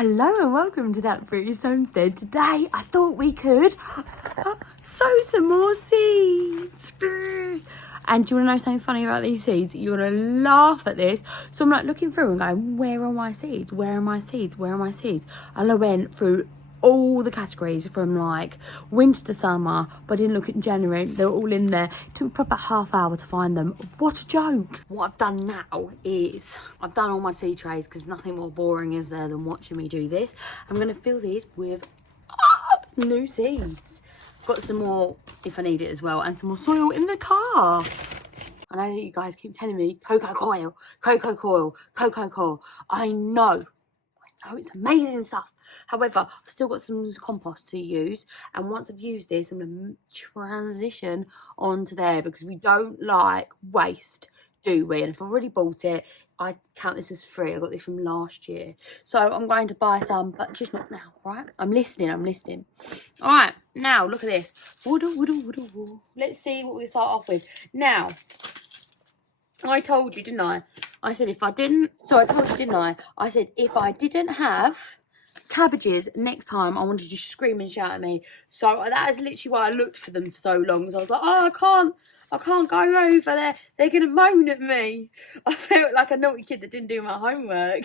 Hello and welcome to that British Homestead. Today I thought we could sow some more seeds. And do you want to know something funny about these seeds? You're going to laugh at this. So I'm like looking through and going, where are my seeds? Where are my seeds? Where are my seeds? And I went through all the categories from like winter to summer, but I didn't look at January. They're all in there. It took me about half hour to find them. What a joke. What I've done now is I've done all my seed trays because nothing more boring is there than watching me do this. I'm going to fill these with new seeds. Got some more if I need it as well, and some more soil in the car. I know that you guys keep telling me cocoa coil, cocoa coil, cocoa coil. I know it's amazing stuff. However, I've still got some compost to use, and once I've used this, I'm going to transition onto there because we don't like waste, do we? And if I've already bought it, I count this as free. I got this from last year, so I'm going to buy some, but just not now. Right? I'm listening. All right, now look at this. Let's see what we start off with. Now, I told you, didn't I? I said if I didn't, so I told you, didn't I? I said if I didn't have cabbages next time, I wanted you to scream and shout at me. So that is literally why I looked for them for so long. So I was like, oh, I can't go over there. They're going to moan at me. I felt like a naughty kid that didn't do my homework.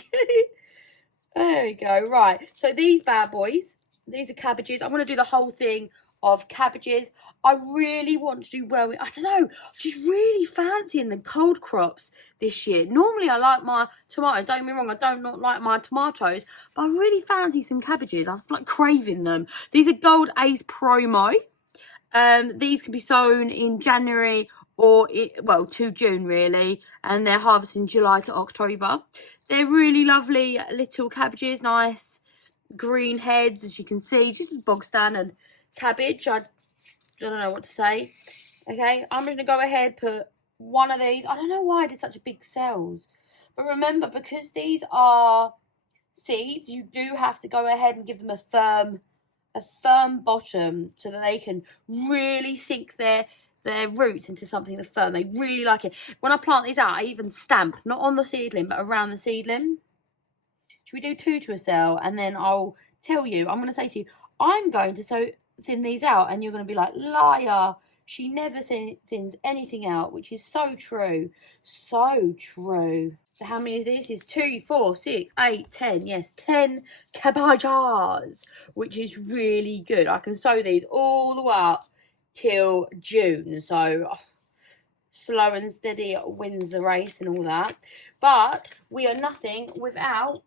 There we go. Right. So these bad boys, these are cabbages. I want to do the whole thing of cabbages. I really want to do well with, I don't know, just really fancying the cold crops this year. Normally I like my tomatoes, don't get me wrong, I don't not like my tomatoes, but I really fancy some cabbages. I was like craving them. These are Gold Ace Promo. These can be sown in January or to June really, and they're harvesting July to October. They're really lovely little cabbages, nice green heads, as you can see, just bog standard cabbage. I don't know what to say. Okay, I'm going to go ahead, put one of these. I don't know why I did such a big cells, but remember, because these are seeds, you do have to go ahead and give them a firm bottom so that they can really sink their roots into something that's firm. They really like it. When I plant these out, I even stamp, not on the seedling, but around the seedling. Should we do 2 to a cell? And then I'll tell you, I'm going to say to you, I'm going to thin these out, and you're going to be like, liar, she never thins anything out, which is so true. So true. So how many of these is 2, 4, 6, 8, 10? Yes, 10 cabbages, which is really good. I can sow these all the way up till June. So slow and steady wins the race and all that. But we are nothing without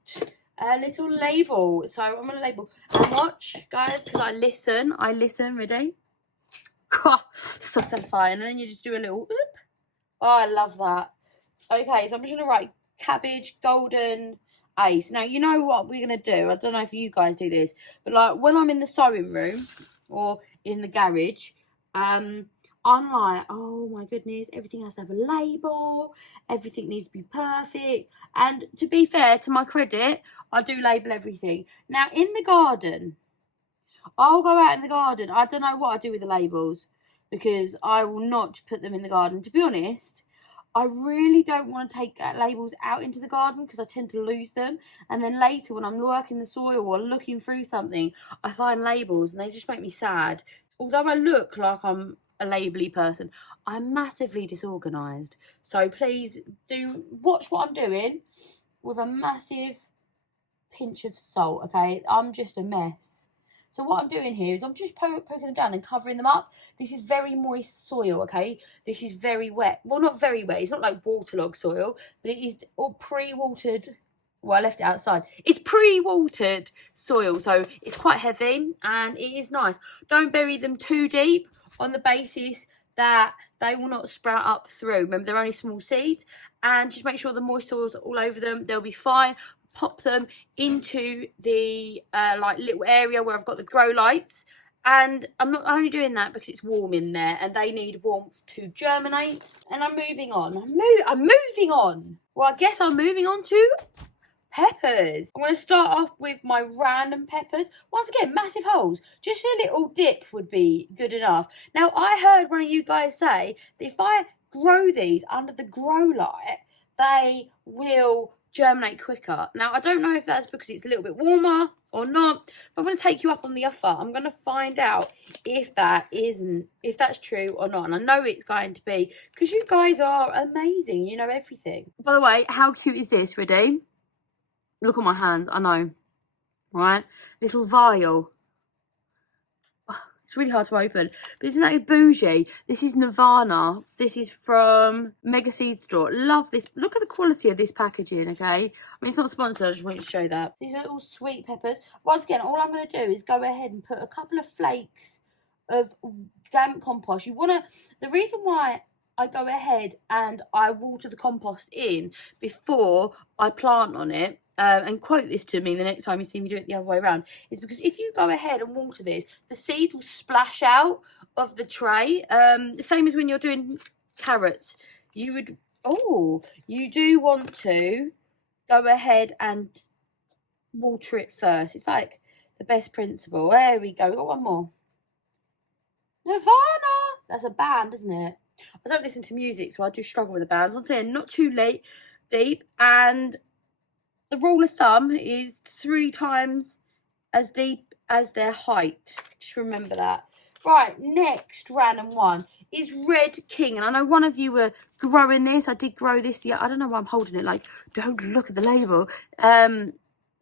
a little label. So I'm going to label and watch, guys, because I listen. Ready? So satisfying. And then you just do a little oop. Oh, I love that. Okay, so I'm just going to write cabbage, golden ace. Now, you know what we're going to do? I don't know if you guys do this, but like when I'm in the sewing room or in the garage, I'm like, oh my goodness, everything has to have a label, everything needs to be perfect. And to be fair, to my credit, I do label everything. Now in the garden, I'll go out in the garden. I don't know what I do with the labels because I will not put them in the garden. To be honest, I really don't want to take labels out into the garden because I tend to lose them. And then later when I'm working the soil or looking through something, I find labels and they just make me sad. Although I look like I'm a labelly person, I'm massively disorganised. So please do watch what I'm doing with a massive pinch of salt, okay? I'm just a mess. So what I'm doing here is I'm just poking them down and covering them up. This is very moist soil, okay? This is very wet. Well, not very wet. It's not like waterlogged soil, but it is all pre-watered. Well, I left it outside. It's pre-watered soil, so it's quite heavy and it is nice. Don't bury them too deep on the basis that they will not sprout up through. Remember, they're only small seeds, and just make sure the moist soil's all over them. They'll be fine. Pop them into the like little area where I've got the grow lights, and I'm not only doing that because it's warm in there and they need warmth to germinate. And I'm moving on. I'm moving on. Well, I guess I'm moving on to peppers. I'm going to start off with my random peppers. Once again, massive holes. Just a little dip would be good enough. Now, I heard one of you guys say that if I grow these under the grow light, they will germinate quicker. Now, I don't know if that's because it's a little bit warmer or not, but I'm going to take you up on the offer. I'm going to find out if that's true or not. And I know it's going to be, because you guys are amazing. You know everything. By the way, how cute is this? Ready? Look at my hands. I know. Right? Little vial. It's really hard to open. But isn't that bougie? This is Nirvana. This is from Mega Seed Store. Love this. Look at the quality of this packaging, okay? I mean, it's not sponsored. I just want you to show that. These are all sweet peppers. Once again, all I'm going to do is go ahead and put a couple of flakes of damp compost. You want to... The reason why I go ahead and I water the compost in before I plant on it, and quote this to me the next time you see me do it the other way around, is because if you go ahead and water this, the seeds will splash out of the tray. The same as when you're doing carrots. You do want to go ahead and water it first. It's like the best principle. There we go. We've got one more. Nirvana! That's a band, isn't it? I don't listen to music, so I do struggle with the bands. Once again, not too deep, and the rule of thumb is 3 times as deep as their height. Just remember that. Right, next random one is Red King. And I know one of you were growing this. I did grow this. Yeah, I don't know why I'm holding it like, don't look at the label.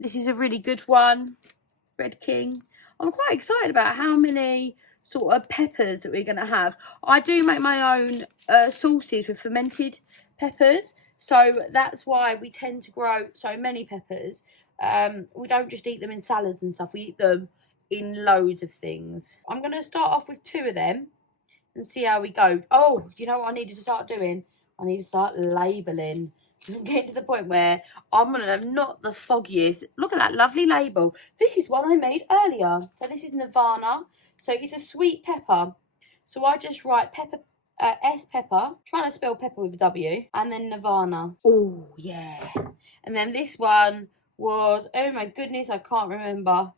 This is a really good one. Red King. I'm quite excited about how many sort of peppers that we're going to have. I do make my own sauces with fermented peppers. So that's why we tend to grow so many peppers. We don't just eat them in salads and stuff. We eat them in loads of things. I'm going to start off with 2 of them and see how we go. Oh, you know what I needed to start doing? I need to start labelling. I'm getting to the point where I'm going to have not the foggiest. Look at that lovely label. This is one I made earlier. So this is Nirvana. So it's a sweet pepper. So I just write pepper. S pepper, trying to spell pepper with a W, and then Nirvana. Oh yeah. And then this one was, oh my goodness, I can't remember.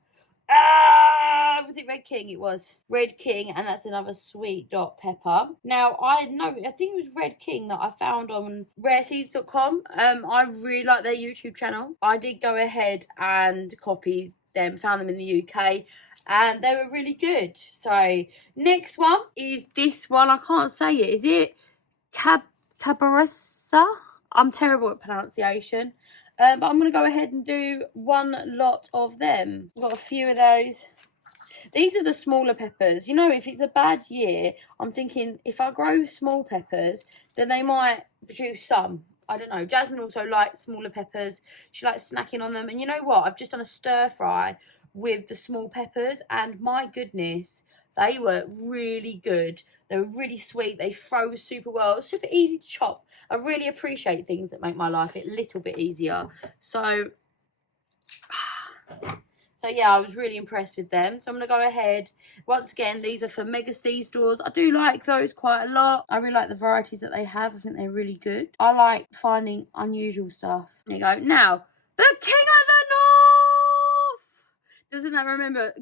Was it Red King? It was Red King, and that's another sweet dot pepper. Now I think it was Red King that I found on rareseeds.com. I really like their YouTube channel. I did go ahead and copy them, found them in the UK, and they were really good. So next one is this one. I can't say it. Is it Cabbages? I'm terrible at pronunciation. But I'm going to go ahead and do 1 lot of them. I've got a few of those. These are the smaller peppers. You know, if it's a bad year, I'm thinking if I grow small peppers, then they might produce some. I don't know. Jasmine also likes smaller peppers. She likes snacking on them. And you know what? I've just done a stir fry with the small peppers, and my goodness, they were really good. They were really sweet. They froze super well. Super easy to chop. I really appreciate things that make my life a little bit easier. So yeah, I was really impressed with them. So I'm going to go ahead. Once again, these are for Mega Seed Stores. I do like those quite a lot. I really like the varieties that they have. I think they're really good. I like finding unusual stuff. There you go. Now, the King of the North. Doesn't that remember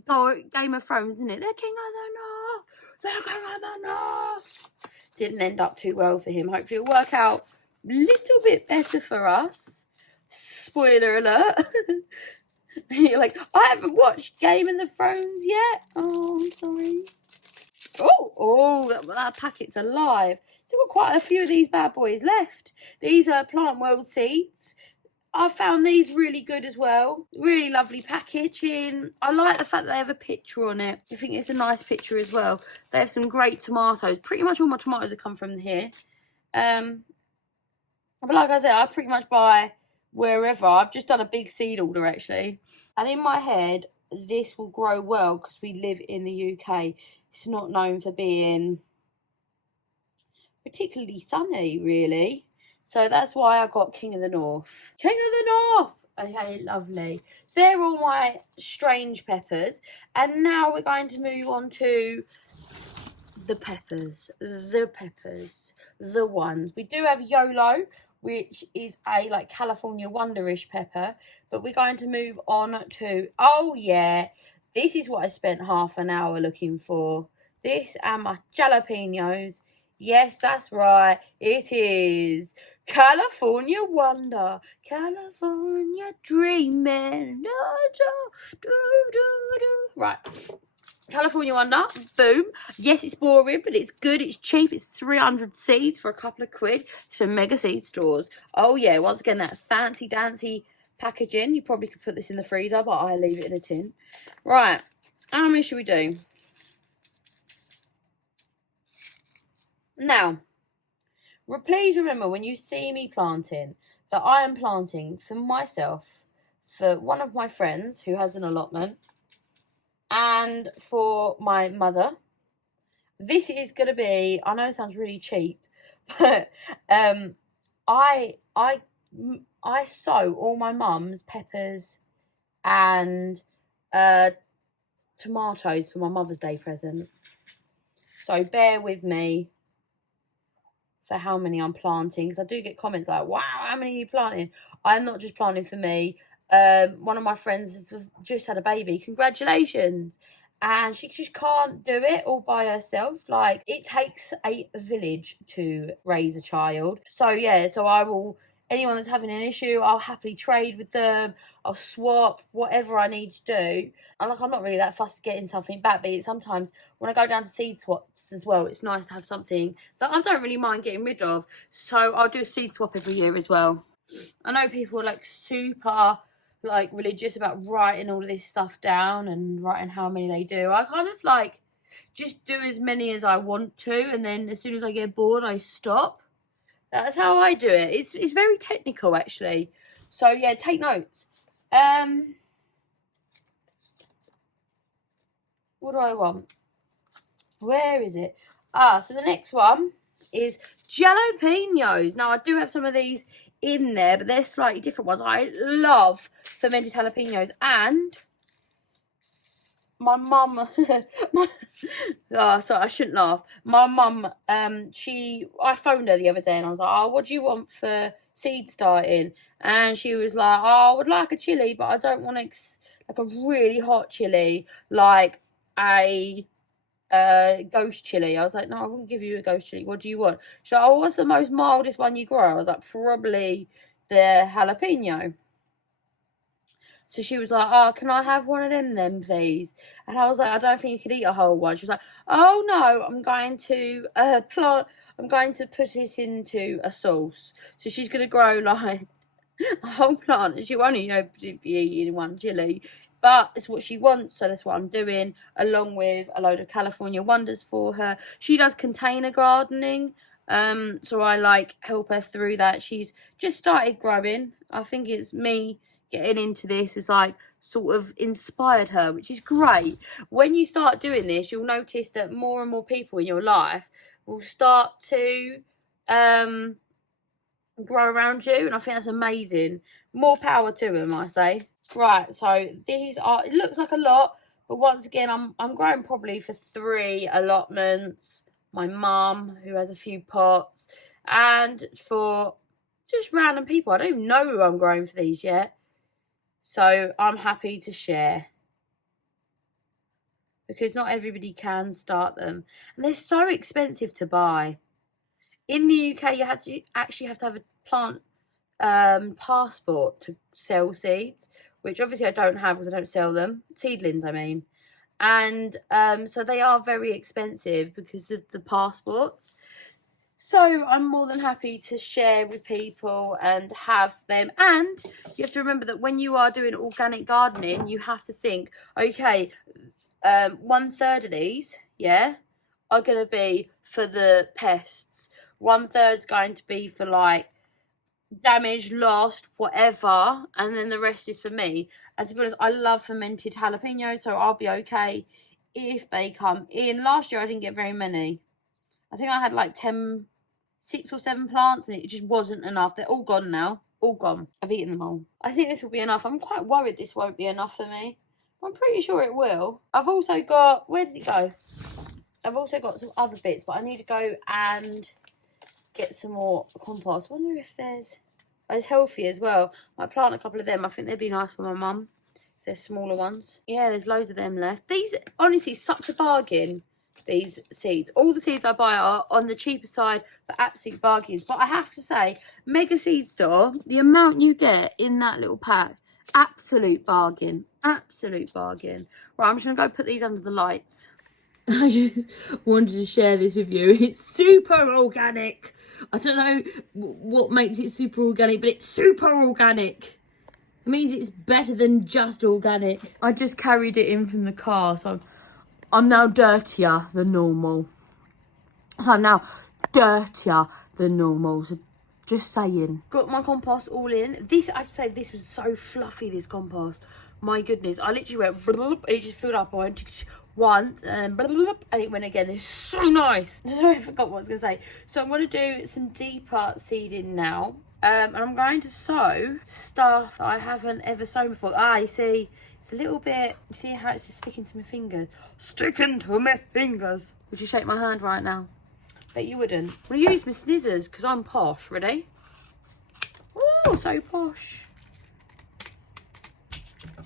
Game of Thrones, isn't it? The King of the North. The King of the North. Didn't end up too well for him. Hopefully it'll work out a little bit better for us. Spoiler alert. You're like, I haven't watched Game of Thrones yet. Oh, I'm sorry. Oh, that packet's alive. So we've got quite a few of these bad boys left. These are Plant World seeds. I found these really good as well. Really lovely packaging. I like the fact that they have a picture on it. I think it's a nice picture as well. They have some great tomatoes. Pretty much all my tomatoes have come from here. But like I said, I pretty much buy wherever. I've just done a big seed order actually. And in my head, this will grow well because we live in the UK. It's not known for being particularly sunny, really. So that's why I got King of the North. King of the North! Okay, lovely. So they're all my strange peppers. And now we're going to move on to the peppers. The ones. We do have YOLO, which is a like California Wonderish pepper. But we're going to move on to, oh yeah, this is what I spent half an hour looking for. This and my jalapenos. Yes, that's right. It is California Wonder. California Dreaming. Right. California Wonder. Boom. Yes, it's boring, but it's good. It's cheap. It's 300 seeds for a couple of quid. So mega seed stores. Oh, yeah. Once again, that fancy dancy packaging. You probably could put this in the freezer, but I leave it in a tin. Right. How many should we do? Now, please remember when you see me planting that I am planting for myself, for one of my friends who has an allotment, and for my mother. This is going to be, I know it sounds really cheap, but I sow all my mum's peppers and tomatoes for my Mother's Day present. So bear with me for how many I'm planting, because I do get comments like, wow, how many are you planting? I'm not just planting for me. One of my friends has just had a baby. Congratulations. And she just can't do it all by herself. Like, it takes a village to raise a child. So yeah, so I will, anyone that's having an issue, I'll happily trade with them. I'll swap, whatever I need to do. And like, I'm not really that fussed getting something back, but sometimes when I go down to seed swaps as well, it's nice to have something that I don't really mind getting rid of. So I'll do a seed swap every year as well. I know people are like super like religious about writing all of this stuff down and writing how many they do. I kind of like just do as many as I want to, and then as soon as I get bored, I stop. That's how I do it. It's very technical, actually. So yeah, take notes. What do I want? Where is it? So the next one is jalapenos. Now, I do have some of these in there, but they're slightly different ones. I love fermented jalapenos, and my mum sorry, I shouldn't laugh. My mum, I phoned her the other day and I was like, oh, what do you want for seed starting? And she was like, oh, I would like a chili, but I don't want like a really hot chili, like a ghost chili. I was like, no, I wouldn't give you a ghost chili. What do you want? She's like, oh, what's the most mildest one you grow? I was like, probably the jalapeno. So she was like, oh, can I have one of them then, please? And I was like, I don't think you could eat a whole one. She was like, oh, no, I'm going to put this into a sauce. So she's going to grow like a whole plant, and she won't be eating one chili. But it's what she wants, so that's what I'm doing, along with a load of California Wonders for her. She does container gardening, so I like help her through that. She's just started growing. I think it's me getting into this is like sort of inspired her, which is great. When you start doing this, you'll notice that more and more people in your life will start to grow around you, and I think that's amazing. More power to them, I say. Right, so these are, it looks like a lot, but once again, I'm growing probably for 3 allotments. My mum, who has a few pots, and for just random people. I don't even know who I'm growing for these yet. So I'm happy to share, because not everybody can start them, and they're so expensive to buy. In the UK, you actually have to have a plant passport to sell seeds, which obviously I don't have because I don't sell them. Seedlings, I mean. And so they are very expensive because of the passports. So I'm more than happy to share with people and have them. And you have to remember that when you are doing organic gardening, you have to think, okay, 1/3 of these, yeah, are going to be for the pests. 1/3's going to be for like damaged, lost, whatever, and then the rest is for me. And to be honest, I love fermented jalapenos, so I'll be okay if they come in. Last year I didn't get very many. I think I had like 6 or 7 plants, and it just wasn't enough. They're all gone now. All gone. I've eaten them all. I think this will be enough. I'm quite worried this won't be enough for me. I'm pretty sure it will. I've also got, where did it go? I've also got some other bits, but I need to go and get some more compost. I wonder if there's healthy as well. Might plant a couple of them. I think they'd be nice for my mum. They're smaller ones. Yeah, there's loads of them left. These, honestly, such a bargain. these seeds. All the seeds I buy are on the cheaper side for absolute bargains. But I have to say, Mega Seed Store, the amount you get in that little pack, absolute bargain. Absolute bargain. Right, I'm just going to go put these under the lights. I just wanted to share this with you. It's super organic. I don't know what makes it super organic, but it's super organic. It means it's better than just organic. I just carried it in from the car, so I'm now dirtier than normal. So just saying. Got my compost all in. This, I have to say, this was so fluffy, this compost. My goodness, I literally went and it just filled up. I went once and it went again. It's so nice. Sorry, I forgot what I was going to say. So I'm going to do some deeper seeding now. And I'm going to sow stuff that I haven't ever sown before. You see, it's a little bit, you see how it's just sticking to my fingers? Sticking to my fingers. Would you shake my hand right now? Bet you wouldn't. I'm going to use my scissors because I'm posh. Ready? Oh, so posh.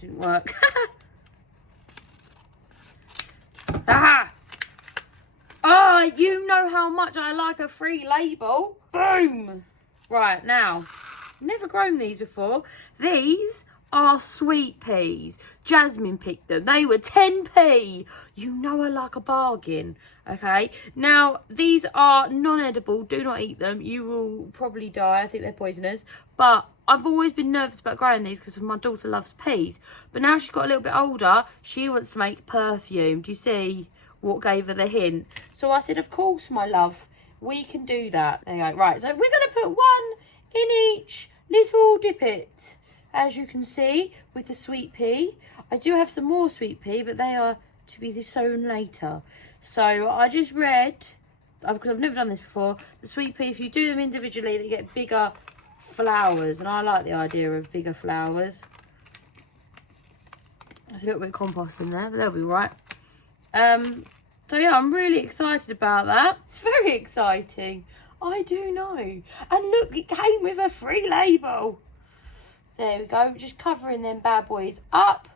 Didn't work. Oh, you know how much I like a free label. Boom. Right, now, never grown these before. These are sweet peas. Jasmine picked them. They were 10p. You know I like a bargain, okay? Now, these are non-edible. Do not eat them. You will probably die. I think they're poisonous. But I've always been nervous about growing these because my daughter loves peas. But now she's got a little bit older, she wants to make perfume. Do you see what gave her the hint? So I said, of course, my love. We can do that. There you go. Right, so we're going to put one in each little dippet, as you can see, with the sweet pea. I do have some more sweet pea, but they are to be sown later. So I just read, because I've never done this before, the sweet pea, if you do them individually, they get bigger flowers. And I like the idea of bigger flowers. There's a little bit of compost in there, but they'll be right. So yeah, I'm really excited about that. It's very exciting. I do know. And look, it came with a free label. There we go. Just covering them bad boys up.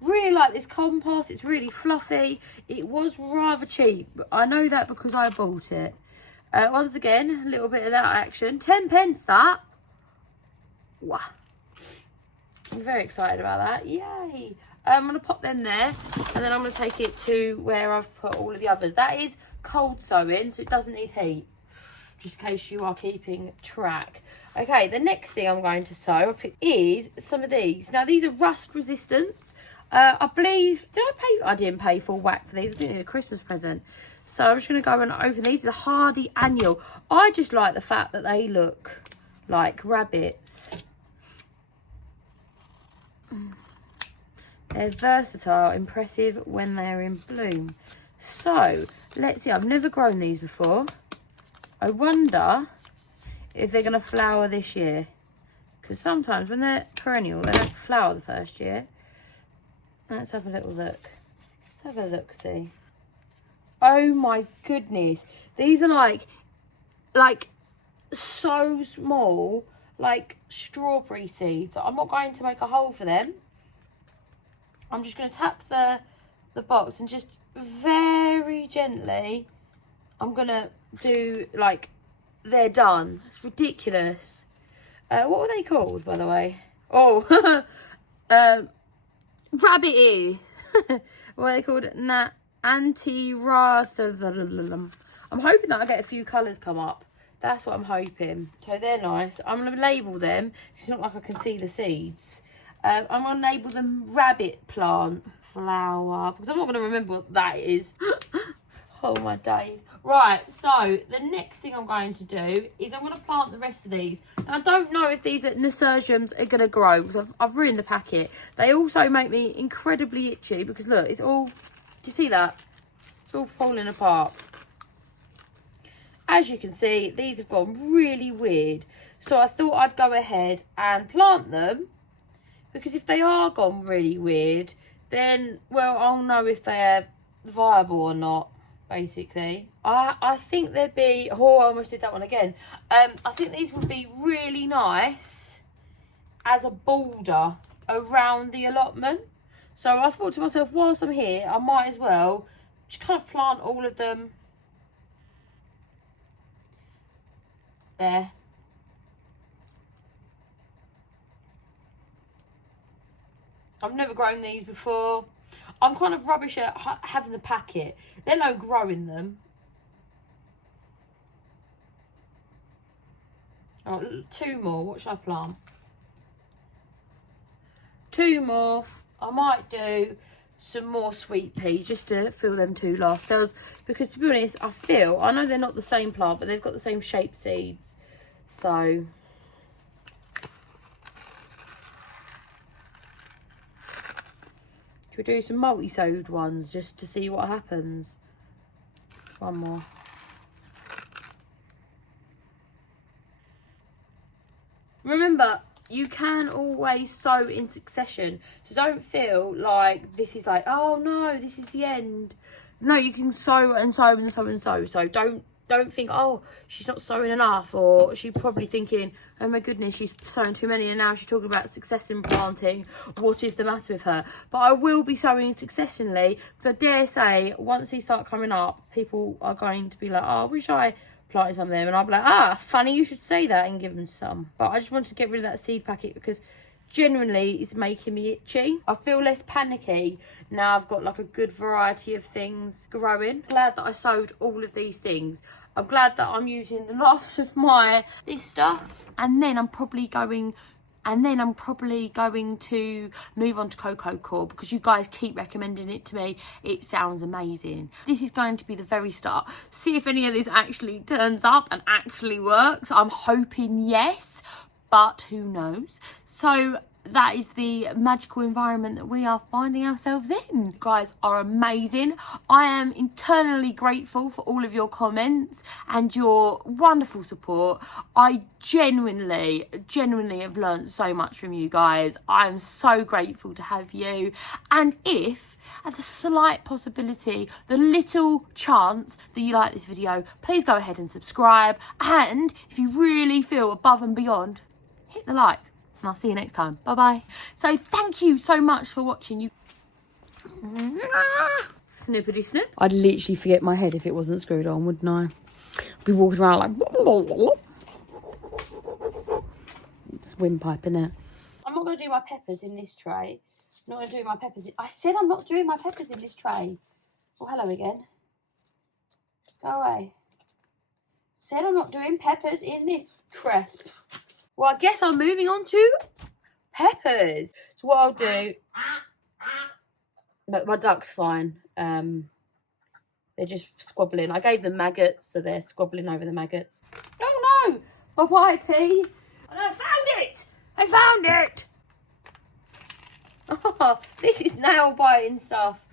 Really like this compost. It's really fluffy. It was rather cheap. I know that because I bought it. Once again, a little bit of that action. 10p that. Wow. I'm very excited about that. Yay. I'm going to pop them there, and then I'm going to take it to where I've put all of the others. That is cold sowing, so it doesn't need heat, just in case you are keeping track. Okay, the next thing I'm going to sow is some of these. Now, these are rust resistant. I believe, I didn't pay full whack for these. I think they're a Christmas present. So I'm just going to go and open these. These are hardy annual. I just like the fact that they look like rabbits. They're versatile, impressive when they're in bloom. So, let's see. I've never grown these before. I wonder if they're going to flower this year. Because sometimes when they're perennial, they don't flower the first year. Let's have a little look. Let's have a look-see. Oh my goodness. These are like so small, like strawberry seeds. I'm not going to make a hole for them. I'm just going to tap the box and just very gently, I'm going to do like they're done. It's ridiculous. What were they called, by the way? Oh, rabbit ear. What are they called? Anti-rathavalum. I'm hoping that I get a few colours come up. That's what I'm hoping. So they're nice. I'm going to label them. It's not like I can see the seeds. I'm going to label them rabbit plant flower, because I'm not going to remember what that is. Oh my days. Right, so the next thing I'm going to do is I'm going to plant the rest of these. Now, I don't know if these nasturtiums are going to grow because I've ruined the packet. They also make me incredibly itchy because look, it's all, do you see that? It's all falling apart. As you can see, these have gone really weird. So I thought I'd go ahead and plant them. Because if they are gone really weird, then, well, I'll know if they're viable or not, basically. I think they'd be... Oh, I almost did that one again. I think these would be really nice as a border around the allotment. So I thought to myself, whilst I'm here, I might as well Just kind of plant all of them there. I've never grown these before. I'm kind of rubbish at having the packet. Let alone growing them. Oh, 2 more. What should I plant? 2 more. I might do some more sweet pea just to fill them 2 last cells. Because to be honest, I know they're not the same plant, but they've got the same shaped seeds. So should we do some multi-sowed ones just to see what happens? 1 more. Remember, you can always sow in succession. So don't feel like this is like, oh no, this is the end. No, you can sow and sow and sow and sow. So don't think, oh, she's not sowing enough, or she's probably thinking, oh my goodness, she's sowing too many and now she's talking about success in planting. What is the matter with her? But I will be sowing successively, because I dare say once these start coming up, people are going to be like, oh, I wish I planted some of them, and I'll be like, funny you should say that, and give them some. But I just wanted to get rid of that seed packet because genuinely it's making me itchy. I feel less panicky now. I've got like a good variety of things growing. Glad that I sowed all of these things. I'm glad that I'm using the last of this stuff, and then I'm probably going to move on to cocoa core, because you guys keep recommending it to me. It sounds amazing. This is going to be the very start. See if any of this actually turns up and actually works. I'm hoping yes, but who knows? So that is the magical environment that we are finding ourselves in. You guys are amazing. I am eternally grateful for all of your comments and your wonderful support. I genuinely have learned so much from you guys. I am so grateful to have you. And if, at the slight possibility, the little chance that you like this video, please go ahead and subscribe. And if you really feel above and beyond, hit the like. And I'll see you next time. Bye-bye. So thank you so much for watching. You snippity snip. I'd literally forget my head if it wasn't screwed on, wouldn't I? I'd be walking around like it's windpipe, innit? I'm not going to do my peppers in this tray. I'm not going to do my peppers I said I'm not doing my peppers in this tray. Oh, hello again. Go away. Said I'm not doing peppers in this crisp. Well, I guess I'm moving on to peppers. So what I'll do... No, my duck's fine. They're just squabbling. I gave them maggots, so they're squabbling over the maggots. Oh no! My wipey! I found it! I found it! Oh, this is nail biting stuff.